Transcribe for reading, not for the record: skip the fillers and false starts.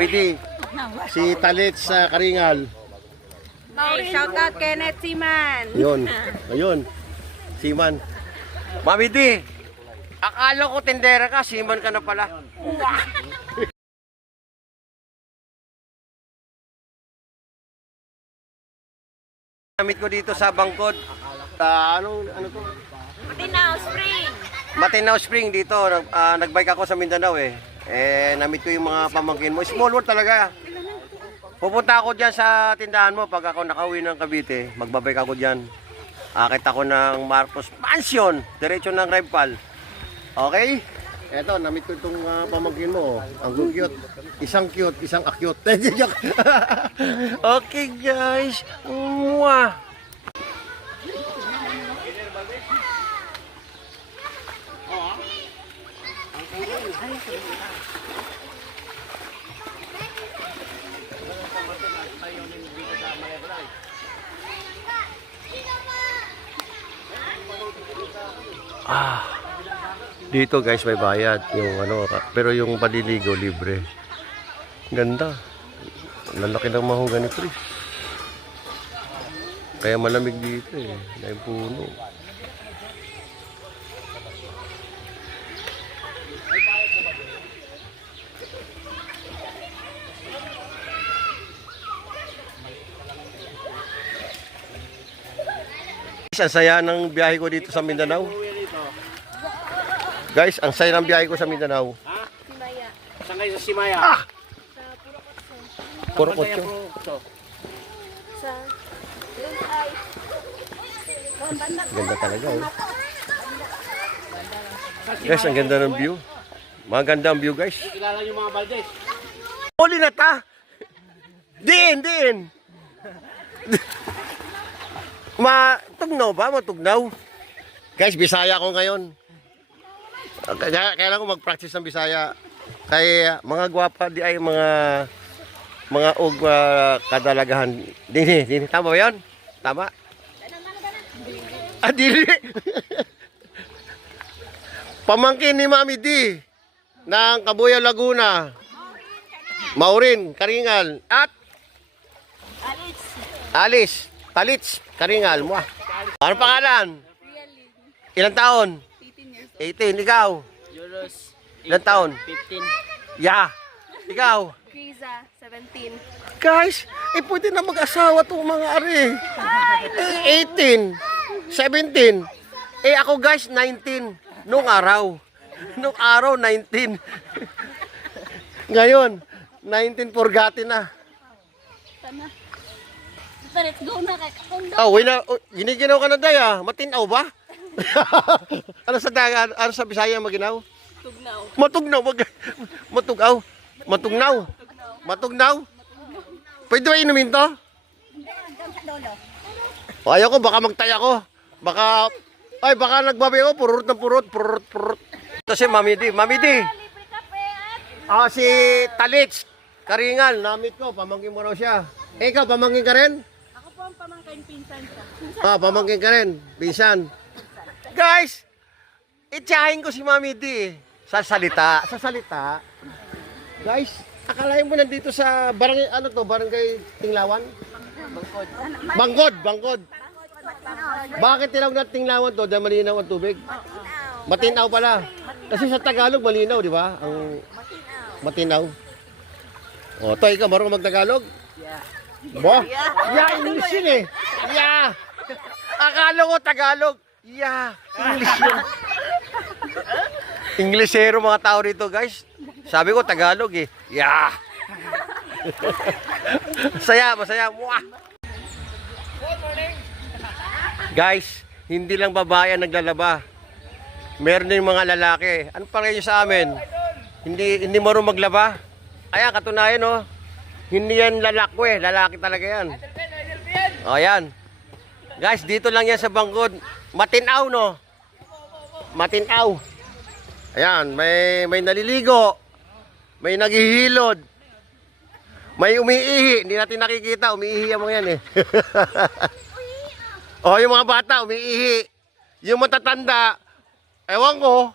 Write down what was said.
Pwede. Si Talit sa Karingal. Hey, shout out Kenneth Siman. Yun. Ayun. Siman. Mami D, akala ko tindera ka, siman ka na pala. Gamit ko dito sa Bangkod. Ano to? Matinaw Spring. Matinaw Spring dito. Nagbike ako sa Mindanao eh. Namit ko yung mga pamangkin mo. Small world talaga. Pupunta ako dyan sa tindahan mo pag ako nakauwi ng Cavite. Magbabike ako dyan. Akit ako ng Marcos Mansion. Diretso ng Rempal. Okay? Eto, namit ko itong pamangkin mo. Ang cute. Isang cute, isang acute. Okay guys. Mwah! Dito guys may bayad yung pero yung paliligo libre. Ganda. Lalaki ng mahogany tree. Kaya malamig dito eh. May puno. Ang saya ng biyahe ko dito sa Mindanao. Guys, ang saya ng biyahe ko sa Mindanao. Ha? Simaya. Saan kayo sa Simaya? Sa Puro Puro Kotso. kotso. Sa yun ay Ganda talaga eh. Guys, ang ganda ng view. Maganda ang view guys. Kilala yung mga Valdez. Huli na ta! Diin! Matugnaw ba? Matugnaw? Guys, Bisaya ko ngayon. Kailangan ko mag-practice ng Bisaya. Kaya mga gwapa di ay mga kadalagahan. Dini. Tama ba yun? Tama? Dili. Pamangkin ni Mami D ng Kabuyaw, Laguna. Maurin, Karingal. At Alice, Talits, Karingal. Mua. Ano pangalan? Ilang taon? 18 years 18. old. Ikaw? Julius. Ilang taon? 15. Ya. Ikaw? Kriza 17. Guys, pwede na mag-asawa itong mga ari. 18, 17. Ako guys, 19. Nung araw, 19. Ngayon, 19 forgotten na. Tama. Let's go na kay Kakondo. Giniginaw ka na daya. Matinaw ba? Ano sa dagat? Ano sa Bisaya maginaw? Tugnaw. Matugnaw. Pwede ba inumin to? Ayaw ko, baka magtaya ko. Baka nagbabi ako, pururot. Ito si Mami D. Si Talits, Karingal, namit ko, pamangkin mo raw siya. Ikaw, pamangkin ka rin? Ako po ang pamangkin pinsan siya. Pamangkin ka rin, pinsan. Guys, itsahin ko si Mami D. Sa salita. Guys, akalain mo nandito sa barangay, barangay Tinglawan? Bangkod. Bakit tinawag na Tinglawan to? Dahil malinaw ang tubig? Matinaw pala. Kasi sa Tagalog malinaw, di ba? Ang matinaw. Ikaw, marunong mag-Tagalog? Yeah. Ba? Yeah, English yun eh. Yeah. Akala ko Tagalog. Yeah, English yun. Inglesero mga tao rito, guys. Sabi ko Tagalog eh. Yeah. Masaya. Mwah. Guys, hindi lang babae ang naglalaba. Meron din mga lalaki. Ano pa rin sa amin? Hindi marunong maglaba. Ayan, katunayan oh. Hindi yan lalaki talaga yan. Ayan. Guys, dito lang yan sa Bangkod. Matinaw no. Ayan, may naliligo. May naghihilod. May umiihi. Hindi natin nakikita. Umiihi ang mga yan eh. Yung mga bata umiihi. Yung matatanda, ewan ko.